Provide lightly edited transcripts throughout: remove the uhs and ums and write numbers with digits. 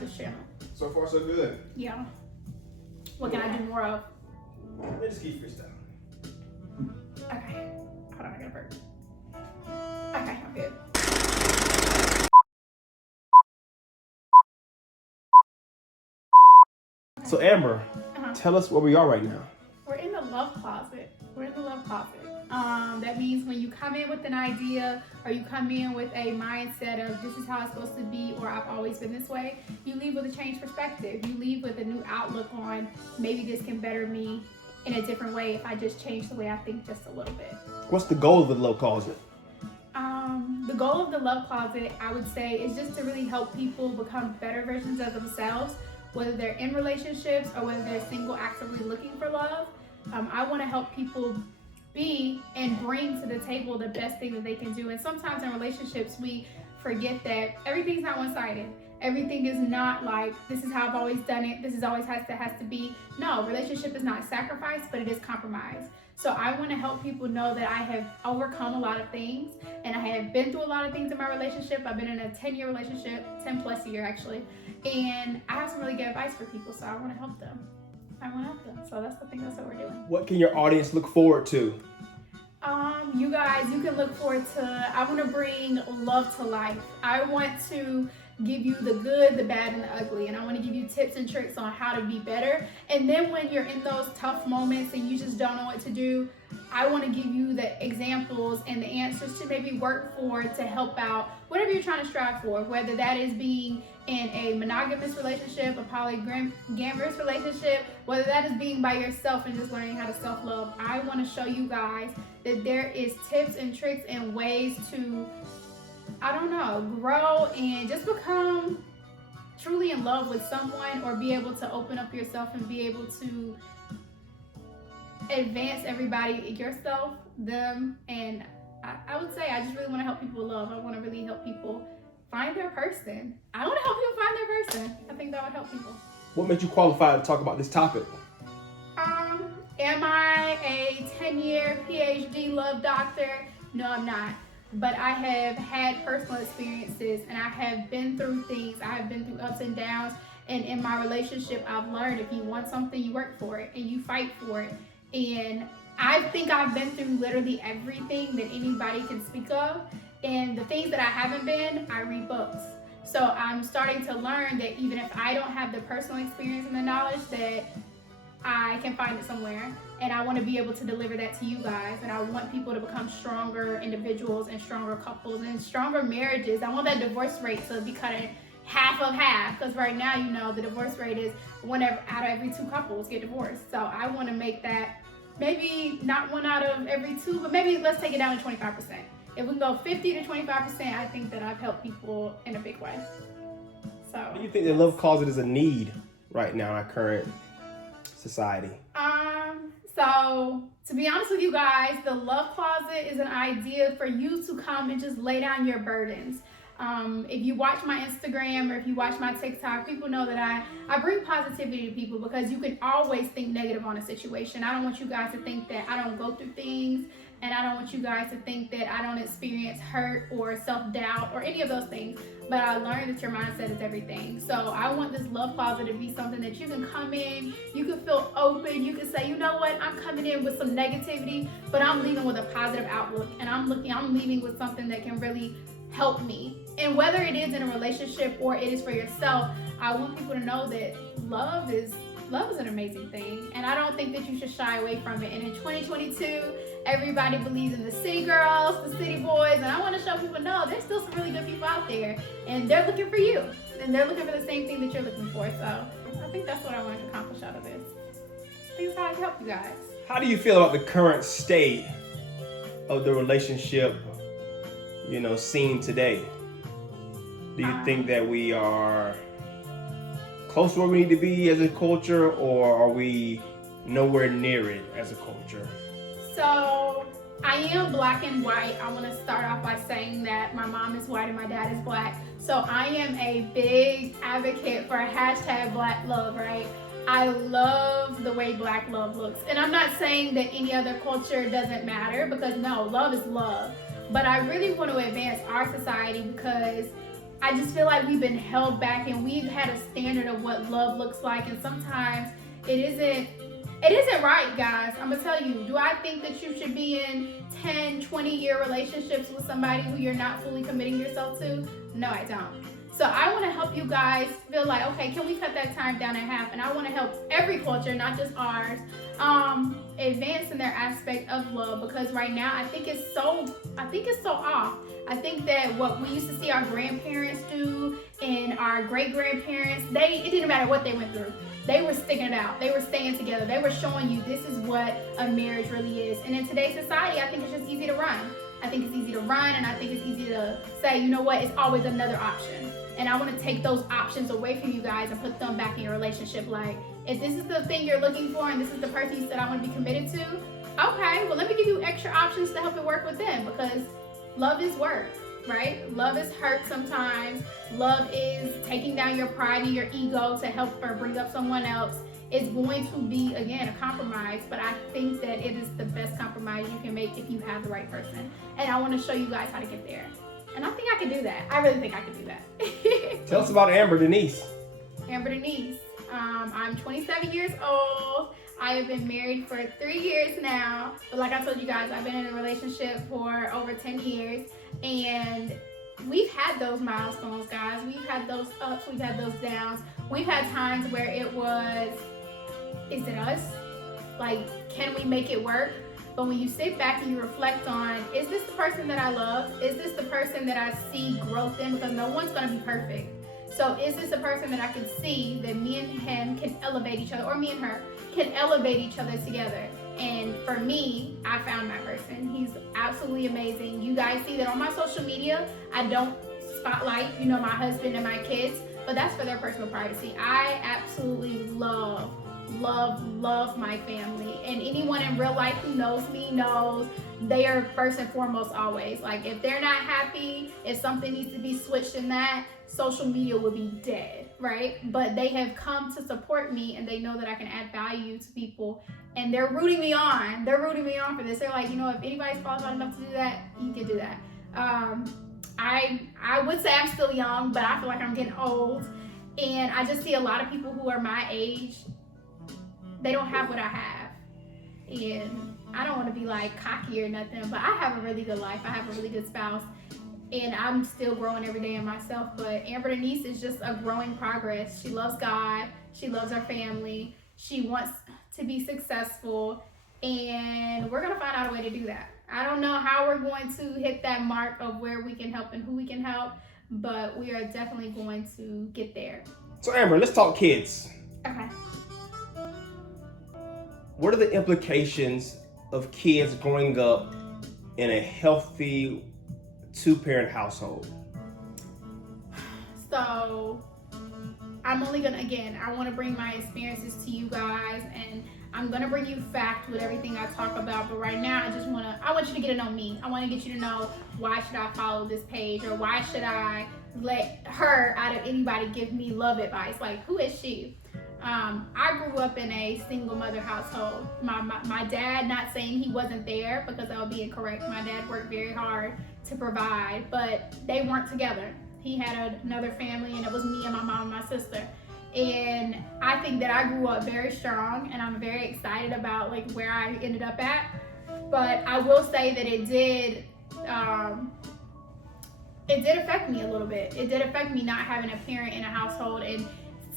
with this channel. So far, so good. Yeah. What can I do more of? Let's keep freestyle. Okay. Hold on, I gotta burp. Okay, I'm good. So Amber, tell us where we are right now. We're in the love closet. That means when you come in with an idea or you come in with a mindset of this is how it's supposed to be or I've always been this way, you leave with a changed perspective. You leave with a new outlook on maybe this can better me in a different way if I just change the way I think just a little bit. What's the goal of the love closet? The goal of the love closet, I would say, is just to really help people become better versions of themselves, whether they're in relationships or whether they're single actively looking for love. I want to help people be and bring to the table the best thing that they can do. And sometimes in relationships, we forget that everything's not one-sided. Everything is not like, this is how I've always done it. This is always has to be. No, relationship is not sacrifice, but it is compromise. So I want to help people know that I have overcome a lot of things and I have been through a lot of things in my relationship. I've been in a 10-year relationship, 10 plus year actually. And I have some really good advice for people. So I want to help them. So that's what we're doing. What can your audience look forward to? You guys, you can look forward to, I want to bring love to life. I want to give you the good, the bad, and the ugly. And I want to give you tips and tricks on how to be better. And then when you're in those tough moments and you just don't know what to do, I want to give you the examples and the answers to maybe work for to help out whatever you're trying to strive for, whether that is being in a monogamous relationship, a polygamous relationship, whether that is being by yourself and just learning how to self-love. I want to show you guys that there is tips and tricks and ways to, grow and just become truly in love with someone or be able to open up yourself and be able to advance everybody, yourself, them, and I would say I just really want to help people love. I want to really help people find their person. I want to help people find their person. I think that would help people. What made you qualified to talk about this topic? Am I a 10-year PhD love doctor? No, I'm not. But I have had personal experiences and I have been through things. I have been through ups and downs. And in my relationship, I've learned if you want something, you work for it and you fight for it. And I think I've been through literally everything that anybody can speak of. And the things that I haven't been, I read books. So I'm starting to learn that even if I don't have the personal experience and the knowledge, that I can find it somewhere. And I want to be able to deliver that to you guys. And I want people to become stronger individuals and stronger couples and stronger marriages. I want that divorce rate to be cut in half of half. Because right now, the divorce rate is out of every 2 couples get divorced. So I want to make that maybe not 1 out of every 2, but maybe let's take it down to 25%. If we can go 50 to 25%, I think that I've helped people in a big way. So. Do you think the love closet is a need right now in our current society? So to be honest with you guys, the love closet is an idea for you to come and just lay down your burdens. If you watch my Instagram or if you watch my TikTok, people know that I bring positivity to people because you can always think negative on a situation. I don't want you guys to think that I don't go through things, and I don't want you guys to think that I don't experience hurt or self-doubt or any of those things. But I learned that your mindset is everything. So I want this love closet to be something that you can come in, you can feel open, you can say, you know what, I'm coming in with some negativity, but I'm leaving with a positive outlook, and I'm leaving with something that can really help me. And whether it is in a relationship or it is for yourself, I want people to know that love is an amazing thing, and I don't think that you should shy away from it. And in 2022, everybody believes in the city girls, the city boys, and I want to show people, no, there's still some really good people out there, and they're looking for you, and they're looking for the same thing that you're looking for. So I think that's what I wanted to accomplish out of this. I think it's how I can help you guys. How do you feel about the current state of the relationship, scene today? Do you think that we are close to where we need to be as a culture, or are we nowhere near it as a culture? So I am black and white. I want to start off by saying that my mom is white and my dad is black. So I am a big advocate for #Black Love, right? I love the way Black love looks. And I'm not saying that any other culture doesn't matter, because no, love is love. But I really want to advance our society because I just feel like we've been held back and we've had a standard of what love looks like, and sometimes it isn't right, guys. I'm gonna tell you, do I think that you should be in 10, 20-year relationships with somebody who you're not fully committing yourself to? No, I don't. So I want to help you guys feel like, okay, can we cut that time down in half? And I want to help every culture, not just ours, advance in their aspect of love, because right now I think it's so off. I think that what we used to see our grandparents do and our great-grandparents, it didn't matter what they went through. They were sticking it out. They were staying together. They were showing you this is what a marriage really is. And in today's society, I think it's just easy to run. I think it's easy to run, and I think it's easy to say, you know what, it's always another option. And I want to take those options away from you guys and put them back in your relationship. Like, if this is the thing you're looking for and this is the person you said I want to be committed to, okay, well, let me give you extra options to help it work with them, because love is work, right? Love is hurt sometimes. Love is taking down your pride and your ego to help or bring up someone else. It's going to be, again, a compromise, but I think that it is the best compromise you can make if you have the right person. And I want to show you guys how to get there. And I think I can do that. I really think I can do that. Tell us about Amber Denise. Amber Denise. I'm 27 years old. I have been married for 3 years now. But like I told you guys, I've been in a relationship for over 10 years. And we've had those milestones, guys. We've had those ups. We've had those downs. We've had times where it was, is it us? Like, can we make it work? But when you sit back and you reflect on, is this the person that I love? Is this the person that I see growth in? Because no one's going to be perfect. So is this a person that I can see that me and him can elevate each other, or me and her can elevate each other together? And for me, I found my person. He's absolutely amazing. You guys see that on my social media. I don't spotlight, my husband and my kids, but that's for their personal privacy. I absolutely love my family, and anyone in real life who knows me knows they are first and foremost always. Like, if they're not happy, if something needs to be switched in that, social media will be dead, right? But they have come to support me, and they know that I can add value to people, and they're rooting me on. They're rooting me on for this. They're like, if anybody's qualified enough to do that, you can do that. I would say I'm still young, but I feel like I'm getting old, and I just see a lot of people who are my age. They don't have what I have, and I don't want to be like cocky or nothing, but I have a really good life. I have a really good spouse, and I'm still growing every day in myself. But Amber Denise is just a growing progress. She loves God. She loves her family. She wants to be successful, and we're going to find out a way to do that. I don't know how we're going to hit that mark of where we can help and who we can help, but we are definitely going to get there. So Amber, let's talk kids. Okay. What are the implications of kids growing up in a healthy two-parent household? So I'm only gonna, again, I want to bring my experiences to you guys, and I'm gonna bring you fact with everything I talk about. But right now, I want you to get to know me. I want to get you to know, why should I follow this page, or why should I let her, out of anybody, give me love advice? Like, who is she? I grew up in a single mother household. My dad, not saying he wasn't there, because that would be incorrect. My dad worked very hard to provide, but they weren't together. He had another family, and it was me and my mom and my sister. And I think that I grew up very strong, and I'm very excited about like where I ended up at. But I will say that it did affect me a little bit. It did affect me not having a parent in a household, and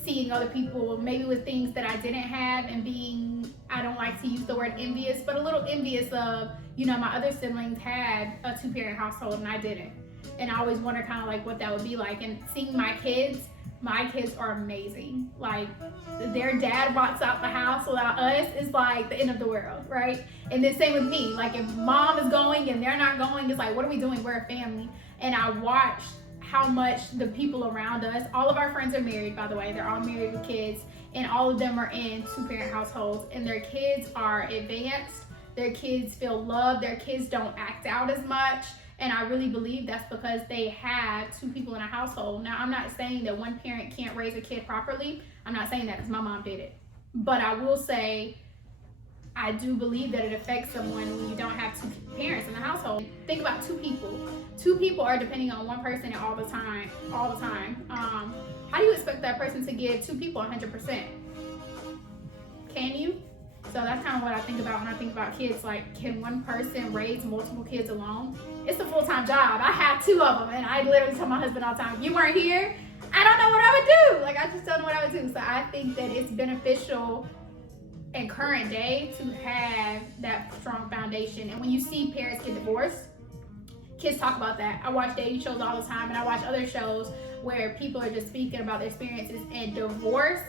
seeing other people maybe with things that I didn't have, and being, I don't like to use the word envious, but a little envious of, my other siblings had a two-parent household and I didn't. And I always wonder kind of like what that would be like. And seeing my kids are amazing. Like, their dad walks out the house without us is like the end of the world, right? And the same with me. Like, if mom is going and they're not going, it's like, what are we doing? We're a family. And I watched how much the people around us, all of our friends are married, by the way, they're all married with kids, and all of them are in two-parent households, and their kids are advanced, their kids feel loved, their kids don't act out as much, and I really believe that's because they had two people in a household. Now, I'm not saying that one parent can't raise a kid properly. I'm not saying that, because my mom did it, but I will say I do believe that it affects someone when you don't have two parents in the household. think about two people. Two people are depending on one person all the time. How do you expect that person to give two people 100%? Can you? So that's kind of what I think about when I think about kids. Like, can one person raise multiple kids alone? It's a full-time job. I have two of them, and I literally tell my husband all the time, if you weren't here, I don't know what I would do. Like, I just don't know what I would do. So I think that it's beneficial in current day to have that strong foundation. And when you see parents get divorced, kids talk about that. I watch dating shows all the time, and I watch other shows where people are just speaking about their experiences, and divorce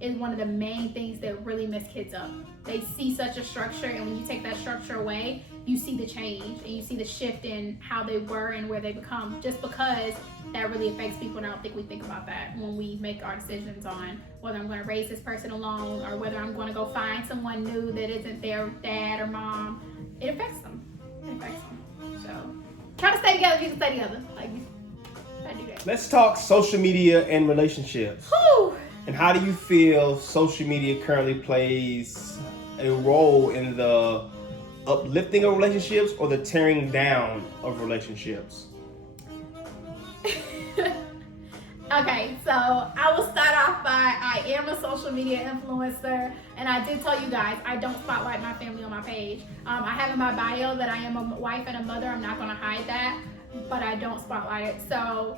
is one of the main things that really mess kids up. They see such a structure, and when you take that structure away, you see the change and you see the shift in how they were and where they become, just because that really affects people. And I don't think we think about that when we make our decisions on whether I'm going to raise this person alone or whether I'm going to go find someone new that isn't their dad or mom. It affects them. So try to stay together if you can stay together. Like, I do that. Let's talk social media and relationships. Whew. And how do you feel social media currently plays a role in the uplifting of relationships or the tearing down of relationships? Okay, so I will start off by, I am a social media influencer, and I did tell you guys, I don't spotlight my family on my page. I have in my bio that I am a wife and a mother. I'm not gonna hide that, but I don't spotlight it. So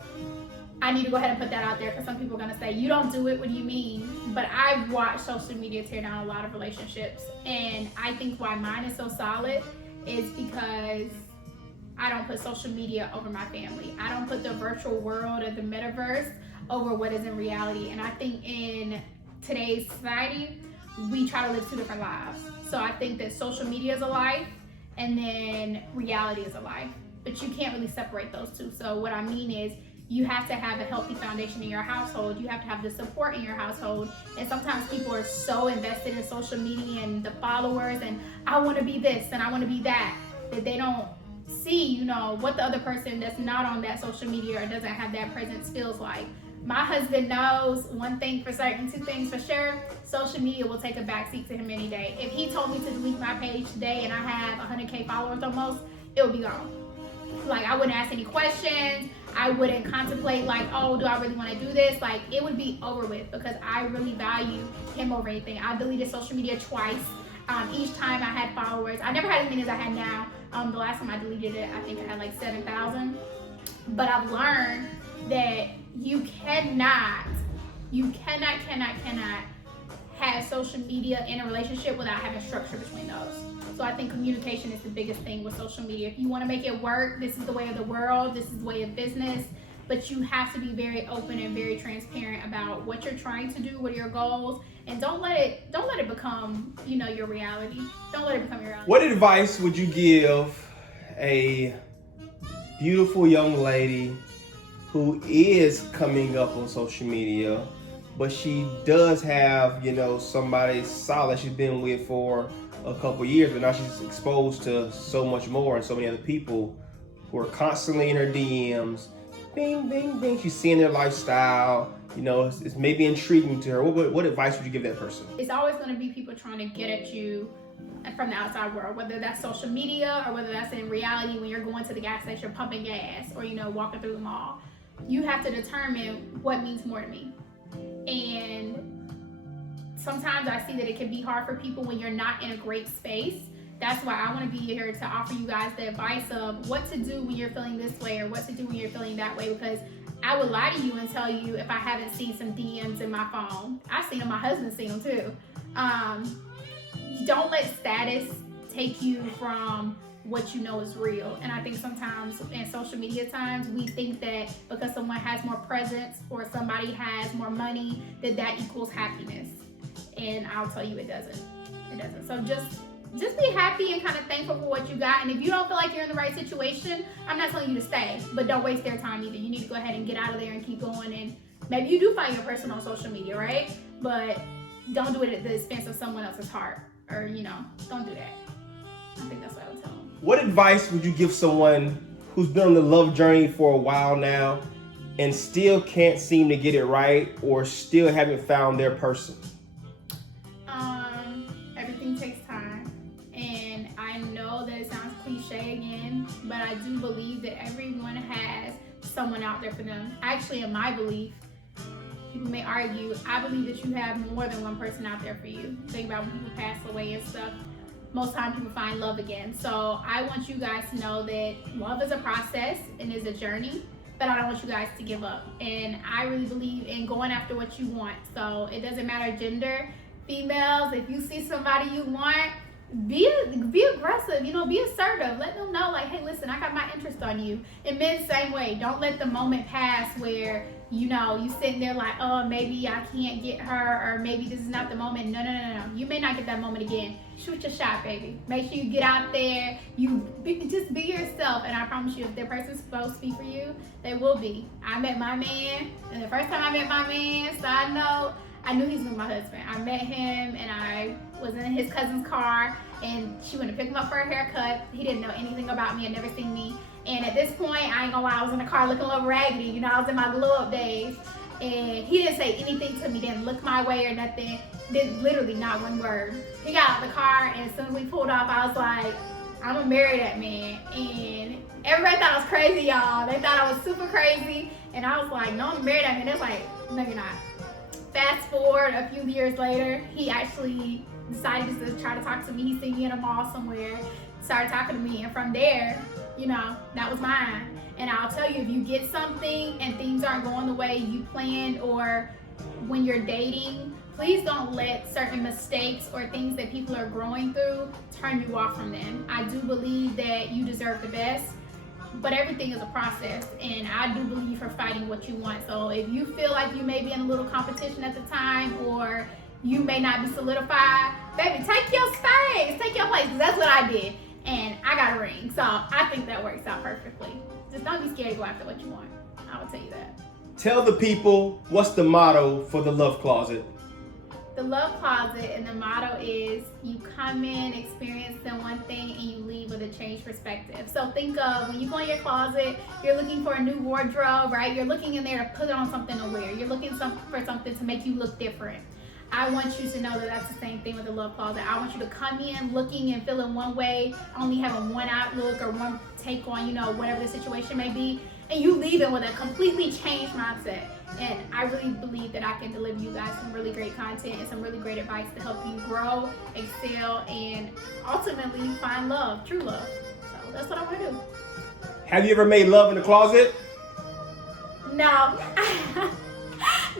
I need to go ahead and put that out there, because some people are gonna say, you don't do it, what do you mean? But I've watched social media tear down a lot of relationships, and I think why mine is so solid is because I don't put social media over my family. I don't put the virtual world or the metaverse over what is in reality. And I think in today's society, we try to live two different lives. So I think that social media is a life, and then reality is a life. But you can't really separate those two. So what I mean is, you have to have a healthy foundation in your household. You have to have the support in your household. And sometimes people are so invested in social media and the followers, and I want to be this and I want to be that they don't see, you know, what the other person that's not on that social media or doesn't have that presence feels like. My husband knows one thing for certain, two things for sure. Social media will take a backseat to him any day. If he told me to delete my page today and I have 100K followers almost, it would be gone. Like, I wouldn't ask any questions. I wouldn't contemplate like, oh, do I really want to do this? Like, it would be over with, because I really value him over anything. I deleted social media twice. Each time I had followers. I never had as many as I had now. The last time I deleted it, I think I had like 7,000. But I've learned that you cannot have social media in a relationship without having structure between those. So I think communication is the biggest thing with social media. If you want to make it work, this is the way of the world, this is the way of business, but you have to be very open and very transparent about what you're trying to do, what are your goals, and don't let it become, you know, your reality. Don't let it become your reality. What advice would you give a beautiful young lady who is coming up on social media, but she does have, you know, somebody solid she's been with for a couple years, but now she's exposed to so much more and so many other people who are constantly in her DMs, bing, bing, bing. She's seeing their lifestyle, you know, it's maybe intriguing to her. What advice would you give that person? It's always going to be people trying to get at you from the outside world, whether that's social media or whether that's in reality when you're going to the gas station pumping gas or, you know, walking through the mall. You have to determine what means more to me. And sometimes I see that it can be hard for people when you're not in a great space. That's why I want to be here to offer you guys the advice of what to do when you're feeling this way or what to do when you're feeling that way, because I would lie to you and tell you if I haven't seen some DMs in my phone. I've seen them, my husband's seen them too. Don't let status take you from what you know is real. And I think sometimes in social media times, we think that because someone has more presence or somebody has more money, that equals happiness. And I'll tell you, it doesn't. It doesn't. So just be happy and kind of thankful for what you got. And if you don't feel like you're in the right situation, I'm not telling you to stay, but don't waste their time either. You need to go ahead and get out of there and keep going. And maybe you do find your person on social media, right? But don't do it at the expense of someone else's heart, or, you know, don't do that. I think that's what I would tell them. What advice would you give someone who's been on the love journey for a while now and still can't seem to get it right, or still haven't found their person? Everything takes time, and I know that it sounds cliche again, again, but I do believe that everyone has someone out there for them. Actually, in my belief, people may argue, I believe that you have more than one person out there for you. Think about when people pass away and stuff. Most times people find love again. So I want you guys to know that love is a process and is a journey, but I don't want you guys to give up. And I really believe in going after what you want. So it doesn't matter gender, females, if you see somebody you want, be aggressive, be assertive. Let them know, like, hey, listen, I got my interest on you. And men, same way. Don't let the moment pass where, you sitting there like, oh, maybe I can't get her, or maybe this is not the moment. No. You may not get that moment again. Shoot your shot, baby. Make sure you get out there. Just be yourself. And I promise you, if the person's supposed to be for you, they will be. I met my man, and the first time I met my man, side note, I knew he was my husband. I met him, and I was in his cousin's car, and she went to pick him up for a haircut. He didn't know anything about me, had never seen me. And at this point, I ain't gonna lie, I was in the car looking a little raggedy. I was in my glow up days. And he didn't say anything to me, didn't look my way or nothing. Did literally not one word. He got out of the car, and as soon as we pulled off, I was like, I'm gonna marry that man. And everybody thought I was crazy, y'all. They thought I was super crazy. And I was like, no, I'm gonna marry that man. They're like, no, you're not. Fast forward a few years later, he actually decided to try to talk to me. He seen me in a mall somewhere, started talking to me, and from there, that was mine. And I'll tell you, if you get something and things aren't going the way you planned, or when you're dating, please don't let certain mistakes or things that people are growing through turn you off from them. I do believe that you deserve the best, but everything is a process, and I do believe for fighting what you want. So if you feel like you may be in a little competition at the time, or you may not be solidified, baby, take your space, take your place, because that's what I did, and I got a ring. So I think that works out perfectly. Just don't be scared to go after what you want. I will tell you that. Tell the people, what's the motto for the Love Closet? The Love Closet, and the motto is, you come in, experience one thing, and you leave with a changed perspective. So think of, when you go in your closet, you're looking for a new wardrobe, right? You're looking in there to put on something to wear. You're looking for something to make you look different. I want you to know that that's the same thing with the Love Closet. I want you to come in looking and feeling one way, only having one outlook or one take on, whatever the situation may be, and you leaving with a completely changed mindset. And I really believe that I can deliver you guys some really great content and some really great advice to help you grow, excel, and ultimately find love, true love. So that's what I want to do. Have you ever made love in the closet? No.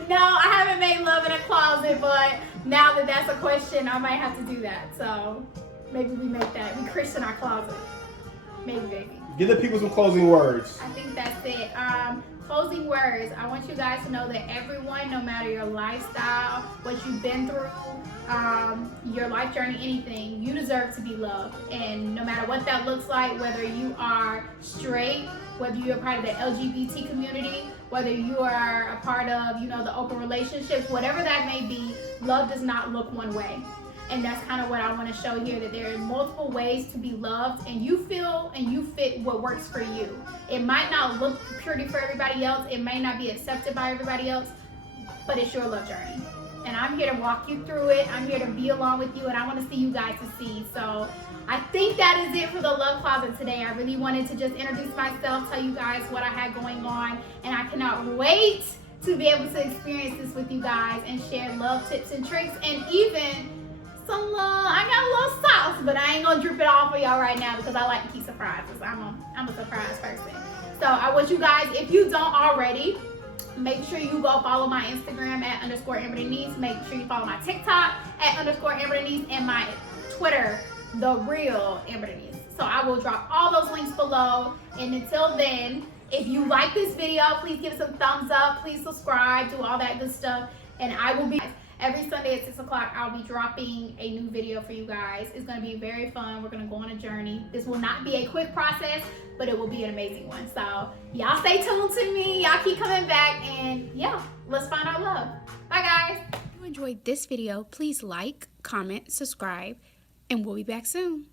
No, I haven't made love in a closet, but now that that's a question, I might have to do that. So maybe we make that. We Christian our closet. Maybe, baby. Give the people some closing words. I think that's it. Closing words. I want you guys to know that everyone, no matter your lifestyle, what you've been through, your life journey, anything, you deserve to be loved. And no matter what that looks like, whether you are straight, whether you're a part of the LGBT community, whether you are a part of, the open relationships, whatever that may be, love does not look one way. And that's kind of what I want to show here, that there are multiple ways to be loved, and you feel and you fit what works for you. It might not look pretty for everybody else. It may not be accepted by everybody else, but it's your love journey. And I'm here to walk you through it. I'm here to be along with you, and I want to see you guys succeed. So I think that is it for the Love Closet today. I really wanted to just introduce myself, tell you guys what I had going on, and I cannot wait to be able to experience this with you guys and share love tips and tricks, and even some love. I got a little sauce, but I ain't gonna drip it off for y'all right now because I like to keep surprises. I'm a surprise person. So I want you guys, if you don't already, make sure you go follow my Instagram at _Amber Denise. Make sure you follow my TikTok at _Amber Denise, and my Twitter, The Real Amber Denise. So I will drop all those links below. And until then, if you like this video, please give it some thumbs up. Please subscribe, do all that good stuff. And I will be every Sunday at 6 o'clock. I'll be dropping a new video for you guys. It's going to be very fun. We're going to go on a journey. This will not be a quick process, but it will be an amazing one. So y'all stay tuned to me. Y'all keep coming back, and yeah, let's find our love. Bye, guys. If you enjoyed this video, please like, comment, subscribe, and we'll be back soon.